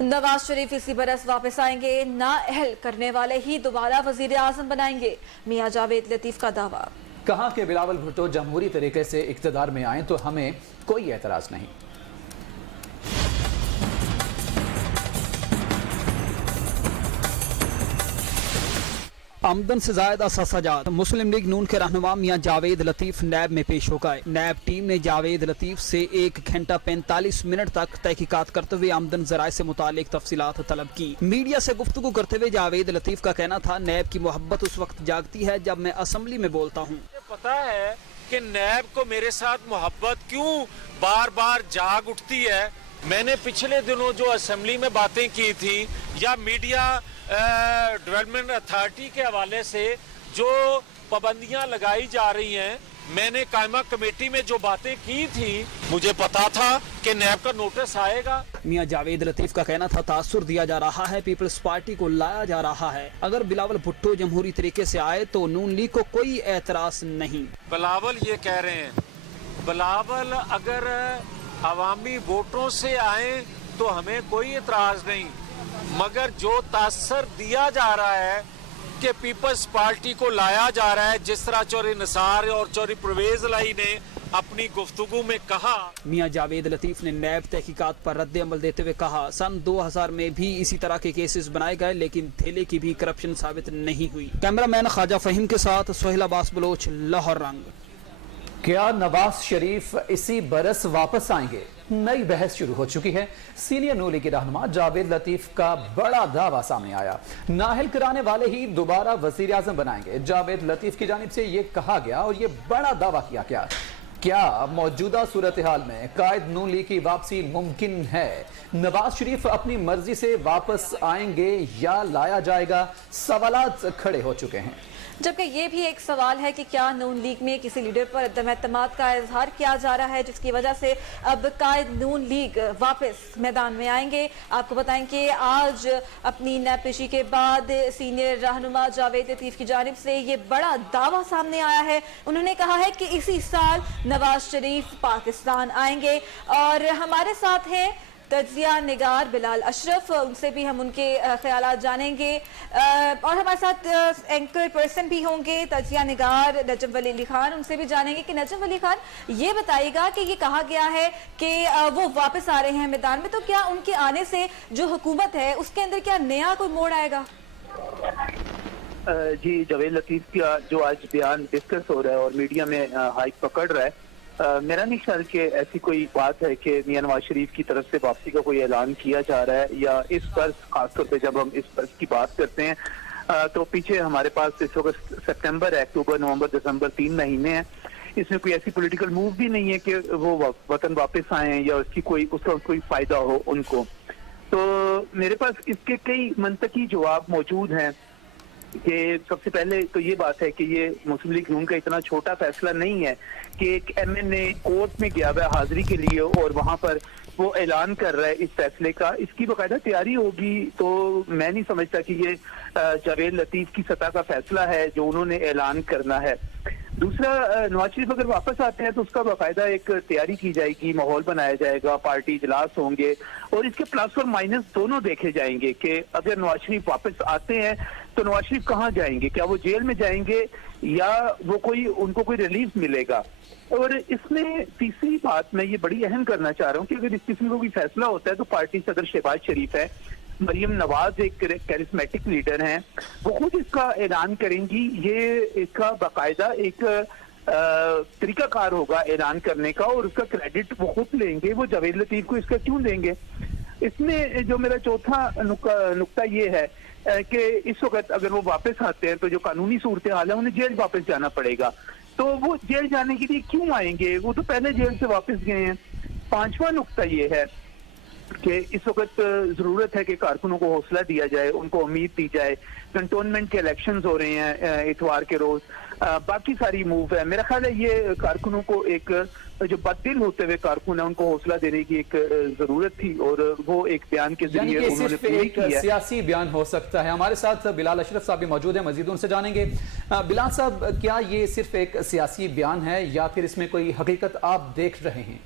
नवाज शरीफ इसी बरस वापस आएंगे, नाअहल करने वाले ही दोबारा वजीर आजम बनाएंगे, मियां जावेद लतीफ का दावा। कहा कि बिलावल भुट्टो जमहूरी तरीके से इक़्तिदार में आए तो हमें कोई एतराज नहीं। आमदन से जायद सजात मुस्लिम लीग नून के रहनुमा मियां जावेद लतीफ नैब में पेश हो गए। नैब टीम ने जावेद लतीफ से 1 घंटा 45 मिनट तक तहकीकात करते हुए आमदन ज़राए से मुतालिक तफसीलात तलब की। मीडिया से गुफ्तगू करते हुए जावेद लतीफ का कहना था, नैब की मोहब्बत उस वक्त जागती है जब मैं असम्बली में बोलता हूँ। पता है कि नैब को मेरे साथ मोहब्बत क्यों बार बार जाग उठती है। मैंने पिछले दिनों जो असेंबली में बातें की थी या मीडिया डेवलपमेंट अथॉरिटी के हवाले से जो पाबंदियां लगाई जा रही हैं, मैंने कायमा कमेटी में जो बातें की थी, मुझे पता था कि नैब का नोटिस आएगा। मियां जावेद लतीफ का कहना था, तासुर दिया जा रहा है, पीपल्स पार्टी को लाया जा रहा है। अगर बिलावल भुट्टो जमहूरी तरीके से आए तो नून लीग को कोई एतराज नहीं। बिलावल ये कह रहे हैं, बिलावल अगर अवामी वोटों से आए तो हमें कोई एतराज नहीं, मगर जो तासर दिया जा रहा है कि पीपल्स पार्टी को लाया जा रहा है, जिस तरह चौधरी निसार और चौधरी परवेज लाई ने अपनी गुफ्तगू में कहा। मियां जावेद लतीफ ने नैब तहकीकात पर रद्द अमल देते हुए कहा, सन 2000 में भी इसी तरह के केसेस बनाए गए लेकिन थेले की भी करप्शन साबित नहीं हुई। कैमरामैन ख्वाजा फहीम के साथ सोहेल अब्बास बलोच, लाहौर रंग। क्या नवाज शरीफ इसी बरस वापस आएंगे? नई बहस शुरू हो चुकी है। सीनियर नून लीग रहनुमा जावेद लतीफ का बड़ा दावा सामने आया, नाअहल कराने वाले ही दोबारा वजीर आजम बनाएंगे। जावेद लतीफ की जानिब से ये कहा गया और ये बड़ा दावा किया गया। क्या मौजूदा सूरत हाल में कायद नून लीग की वापसी मुमकिन है? नवाज शरीफ अपनी मर्जी से वापस आएंगे या लाया जाएगा? सवालात खड़े हो चुके हैं। जबकि ये भी एक सवाल है कि क्या नून लीग में किसी लीडर पर अदम-ए-एतमाद का इजहार किया जा रहा है, जिसकी वजह से अब कायद नून लीग वापस मैदान में आएंगे। आपको बताएं कि आज अपनी नैबपेशी के बाद सीनियर रहनुमा जावेद लतीफ की जानिब से ये बड़ा दावा सामने आया है। उन्होंने कहा है कि इसी साल नवाज शरीफ पाकिस्तान आएंगे। और हमारे साथ हैं तजिया निगार बिलाल अशरफ, उनसे भी हम उनके ख्यालात जानेंगे। और हमारे साथ एंकर पर्सन भी होंगे तजिया निगार नजम वली अली खान, उनसे भी जानेंगे कि नजम वली खान ये बताइएगा कि ये कहा गया है कि वो वापस आ रहे हैं मैदान में, तो क्या उनके आने से जो हुकूमत है उसके अंदर क्या नया कोई मोड़ आएगा? जी, जावेद लतीफ का जो आज बयान डिस्कस हो रहा है और मीडिया में हाइक पकड़ रहा है, मेरा नहीं ख्याल कि ऐसी कोई बात है कि मियां नवाज शरीफ की तरफ से वापसी का कोई ऐलान किया जा रहा है। या इस बरस, खासतौर पे जब हम इस बरस की बात करते हैं तो पीछे हमारे पास इस वक्त सितंबर है, अक्टूबर, नवंबर, दिसंबर 3 महीने हैं। इसमें कोई ऐसी पॉलिटिकल मूव भी नहीं है कि वो वतन वापस आए या उसका कोई फायदा हो उनको। तो मेरे पास इसके कई मंतकी जवाब मौजूद हैं कि सबसे पहले तो ये बात है कि ये मुस्लिम लीग नून का इतना छोटा फैसला नहीं है कि एक एमएनए कोर्ट में गया हुआ हाजिरी के लिए और वहां पर वो ऐलान कर रहा है इस फैसले का। इसकी बाकायदा तैयारी होगी। तो मैं नहीं समझता कि ये जावेद लतीफ की सतह का फैसला है जो उन्होंने ऐलान करना है। दूसरा, नवाज शरीफ अगर वापस आते हैं तो उसका बाकायदा एक तैयारी की जाएगी, माहौल बनाया जाएगा, पार्टी इजलास होंगे और इसके प्लस और माइनस दोनों देखे जाएंगे कि अगर नवाज शरीफ वापस आते हैं तो नवाज शरीफ कहाँ जाएंगे, क्या वो जेल में जाएंगे या वो उनको कोई रिलीफ मिलेगा। और इसमें तीसरी बात मैं ये बड़ी अहम करना चाह रहा हूँ कि अगर इस किस्म का कोई फैसला होता है तो पार्टी सदर शहबाज शरीफ है, मरियम नवाज एक कैरिस्मेटिक लीडर हैं, वो खुद इसका ऐलान करेंगी। ये इसका बाकायदा एक तरीकाकार होगा ऐलान करने का और उसका क्रेडिट वो खुद लेंगे। वो जावेद लतीफ को इसका क्यों देंगे? इसमें जो मेरा चौथा नुक्ता ये है कि इस वक्त अगर वो वापस आते हैं तो जो कानूनी सूरत हाल है उन्हें जेल वापस जाना पड़ेगा। तो वो जेल जाने के लिए क्यों आएंगे? वो तो पहले जेल से वापस गए हैं। पांचवा नुक्ता ये है कि इस वक्त जरूरत है कि कारकुनों को हौसला दिया जाए, उनको उम्मीद दी जाए। कंटोनमेंट के इलेक्शंस हो रहे हैं इतवार के रोज, बाकी सारी मूव है। मेरा ख्याल है ये कारकुनों को, एक जो बददिल होते हुए कारकुन है, उनको हौसला देने की एक जरूरत थी और वो एक बयान के जरिए उन्होंने पूरी की है। सियासी बयान हो सकता है। हमारे साथ बिलाल अशरफ साहब भी मौजूद है, मजीद उनसे जानेंगे। बिलाल साहब, क्या ये सिर्फ एक सियासी बयान है या फिर इसमें कोई हकीकत आप देख रहे हैं?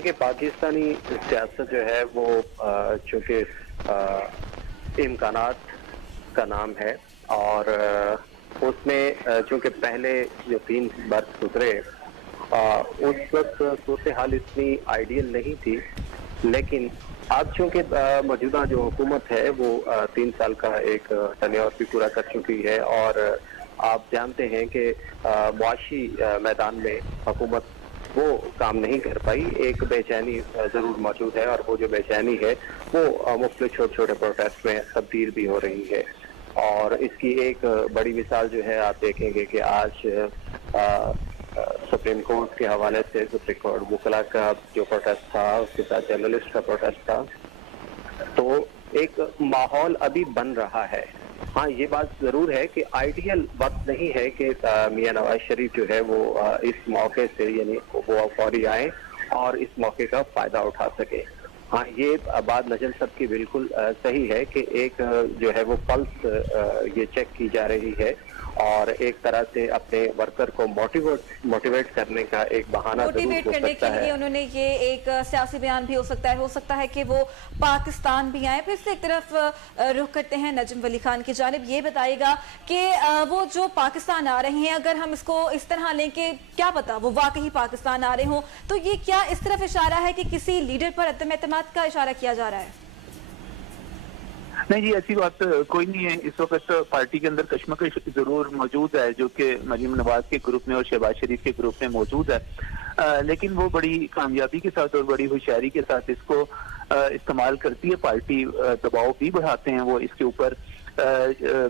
देखिए पाकिस्तानी सियासत जो है वो चूँकि इम्कानात का नाम है और उसमें चूँकि पहले जो 3 बरस गुजरे उस वक्त सूरत हाल इतनी आइडियल नहीं थी, लेकिन अब चूँकि मौजूदा जो हुकूमत है वो 3 साल का एक टेन्योर भी पूरा कर चुकी है और आप जानते हैं कि मुआशी मैदान में हुकूमत वो काम नहीं कर पाई। एक बेचैनी ज़रूर मौजूद है और वो जो बेचैनी है वो मुख्तलिफ छोटे छोटे प्रोटेस्ट में तब्दील भी हो रही है और इसकी एक बड़ी मिसाल जो है आप देखेंगे कि आज सुप्रीम कोर्ट के हवाले से सुप्रीम कोर्ट वकला का जो प्रोटेस्ट था, उसके साथ जर्नलिस्ट का प्रोटेस्ट था, तो एक माहौल अभी बन रहा है। हाँ, ये बात ज़रूर है कि आइडियल वक्त नहीं है कि मियां नवाज शरीफ जो है वो इस मौके से यानी वो फौरी आए और इस मौके का फ़ायदा उठा सके। हाँ, ये बात नजर सबकी बिल्कुल सही है कि एक जो है वो पल्स ये चेक की जा रही है और एक तरह से अपने वर्कर को मोटिवेट करने का एक बहाना मोटिवेट करने के लिए उन्होंने ये एक सियासी बयान भी हो सकता है कि वो पाकिस्तान भी आए। फिर से एक तरफ रुख करते हैं नजम वली खान की जानिब। ये बताइएगा कि वो जो पाकिस्तान आ रहे हैं, अगर हम इसको इस तरह लें कि क्या पता वो वाकई पाकिस्तान आ रहे हों, तो ये क्या इस तरफ इशारा है कि किसी लीडर पर अदम एतमाद का इशारा किया जा रहा है? नहीं जी, ऐसी बात कोई नहीं है। इस वक्त पार्टी के अंदर कशमकश जरूर मौजूद है जो कि मरीम नवाज के ग्रुप में और शहबाज शरीफ के ग्रुप में मौजूद है, लेकिन वो बड़ी कामयाबी के साथ और बड़ी होशियारी के साथ इसको इस्तेमाल करती है। पार्टी दबाव भी बढ़ाते हैं वो इसके ऊपर,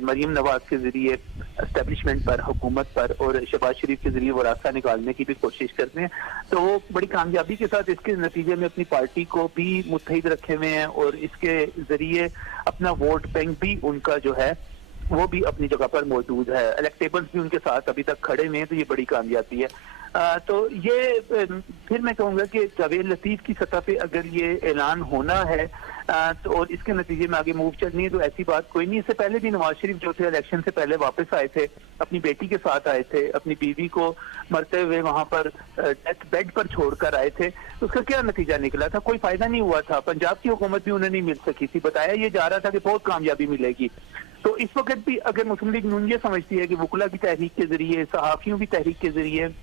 मरीम नवाज के जरिए एस्टेब्लिशमेंट पर, हुकूमत पर और शहबाज शरीफ के जरिए वो रास्ता निकालने की भी कोशिश करते हैं। तो वो बड़ी कामयाबी के साथ इसके नतीजे में अपनी पार्टी को भी मुत्तहिद रखे हुए हैं और इसके जरिए अपना वोट बैंक भी उनका जो है वो भी अपनी जगह पर मौजूद है। इलेक्टेबल्स भी उनके साथ अभी तक खड़े हुए हैं, तो ये बड़ी कामयाबी है। तो ये फिर मैं कहूँगा कि जावेद लतीफ की सतह पे अगर ये ऐलान होना है तो और इसके नतीजे में आगे मूव चलनी है, तो ऐसी बात कोई नहीं। इससे पहले भी नवाज शरीफ जो थे इलेक्शन से पहले वापस आए थे, अपनी बेटी के साथ आए थे, अपनी बीवी को मरते हुए वहां पर डेथ बेड पर छोड़कर आए थे। तो उसका क्या नतीजा निकला था? कोई फायदा नहीं हुआ था। पंजाब की हुकूमत भी उन्हें नहीं मिल सकी थी। बताया ये जा रहा था कि बहुत कामयाबी मिलेगी। तो इस वक्त भी अगर मुस्लिम लीग नून ये समझती है कि वकला की तहरीक के जरिए, सहाफियों की तहरीक के जरिए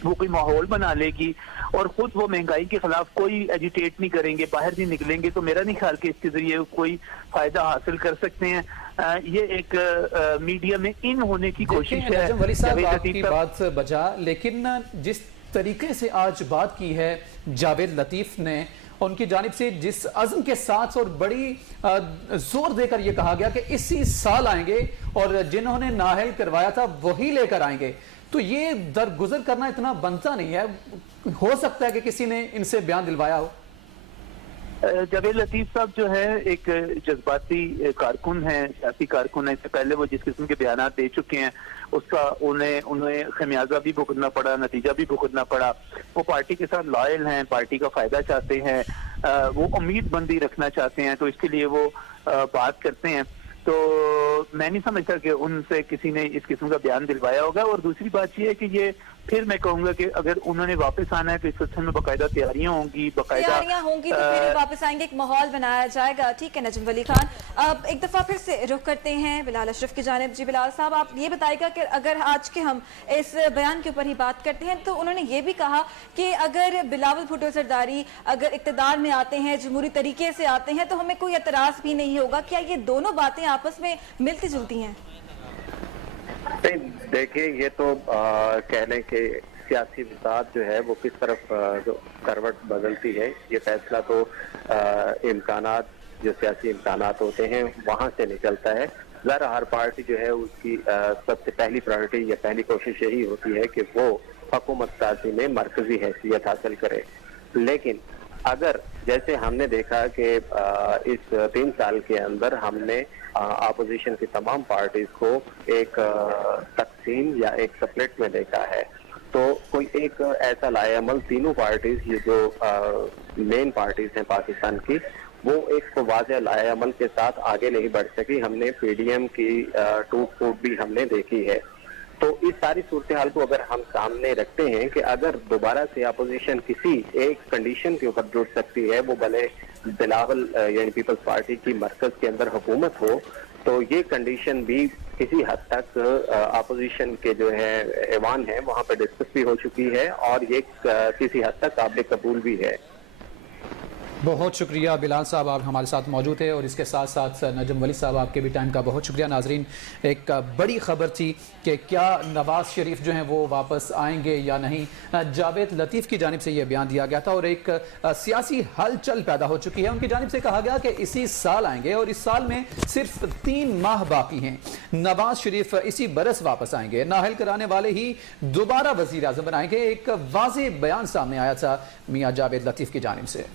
वो कोई माहौल बना लेगी और खुद वो महंगाई के खिलाफ कोई एजिटेट नहीं करेंगे, बाहर नहीं निकलेंगे, तो मेरा नहीं ख्याल कि इसके जरिए कोई फायदा हासिल कर सकते हैं। ये एक मीडिया में इन होने की कोशिश है। नजम वली साहब, आपकी बात बजा, लेकिन जिस तरीके से आज बात की है जावेद लतीफ ने, उनकी जानिब से जिस अज़्म के साथ और बड़ी जोर देकर यह कहा गया कि इसी साल आएंगे और जिन्होंने नाहल करवाया था वही लेकर आएंगे, तो ये दरगुजर करना इतना बनता नहीं है। हो सकता है कि किसी ने इनसे बयान दिलवाया हो। जावेद लतीफ साहब जो है एक जज्बाती कारकुन है, सियासी कारकुन है। इससे पहले वो जिस किस्म के बयान दे चुके हैं उसका उन्हें खमियाजा भी भुगतना पड़ा, नतीजा भी भुगतना पड़ा। वो पार्टी के साथ लॉयल हैं, पार्टी का फायदा चाहते हैं, वो उम्मीदबंदी रखना चाहते हैं, तो इसके लिए वो बात करते हैं। तो मैं नहीं समझता कि उनसे किसी ने इस किस्म का बयान दिलवाया होगा। और दूसरी बात यह है कि ये फिर मैं कहूंगा कि अगर उन्होंने वापस आना है तो इस सिलसिले में बाकायदा तैयारियां होंगी, तो फिर वापस आएंगे, एक माहौल बनाया जाएगा। ठीक है नजम वली खान, अब एक दफा फिर से रुख करते हैं बिलाल अशरफ की जानिब। जी बिलाल साहब, आप ये बताइएगा कि अगर आज के हम इस बयान के ऊपर ही बात करते हैं तो उन्होंने ये भी कहा कि अगर बिलावल भुट्टो जरदारी अगर इक़्तिदार में आते हैं, जमहूरी तरीके से आते हैं, तो हमें कोई एतराज भी नहीं होगा। क्या ये दोनों बातें आपस में मिलती जुलती हैं? देखिए, ये तो कह लें कि सियासी बिसात जो है वो किस तरफ करवट बदलती है, ये फैसला तो इम्कानात, जो सियासी इम्कानात होते हैं वहाँ से निकलता है। ज़रा हर पार्टी जो है उसकी सबसे पहली प्रायोरिटी या पहली कोशिश यही होती है कि वो हुकूमत साजी में मरकजी हैसियत हासिल करे। लेकिन अगर जैसे हमने देखा कि इस 3 साल के अंदर हमने अपोजिशन की तमाम पार्टीज को एक तकसीम या एक स्प्लिट में देखा है, तो कोई एक ऐसा लाएअमल तीनों पार्टीज, ये जो मेन पार्टीज हैं पाकिस्तान की, वो एक वाज़ेह लाएअमल के साथ आगे नहीं बढ़ सकी। हमने पीडीएम की टूट फूट भी हमने देखी है। तो इस सारी सूरत हाल को अगर हम सामने रखते हैं कि अगर दोबारा से अपोजिशन किसी एक कंडीशन के ऊपर जुड़ सकती है, वो भले बिलावल यानी पीपल्स पार्टी की मरकज के अंदर हुकूमत हो, तो ये कंडीशन भी किसी हद तक अपोजिशन के जो है ऐवान है वहाँ पर डिस्कस भी हो चुकी है और ये किसी हद तक काबिल कबूल भी है। बहुत शुक्रिया बिलाल साहब, आप हमारे साथ मौजूद थे और इसके साथ साथ नजम वली साहब आपके भी टाइम का बहुत शुक्रिया। नाजरीन, एक बड़ी खबर थी कि क्या नवाज शरीफ जो हैं वो वापस आएंगे या नहीं। जावेद लतीफ़ की जानिब से ये बयान दिया गया था और एक सियासी हलचल पैदा हो चुकी है। उनकी जानिब से कहा गया कि इसी साल आएंगे और इस साल में सिर्फ 3 माह बाकी हैं। नवाज शरीफ इसी बरस वापस आएंगे, नाहल कराने वाले ही दोबारा वज़ीर आज़म बनाएंगे। एक वाज़ेह बयान सामने आया था मियां जावेद लतीफ़ की जानिब से।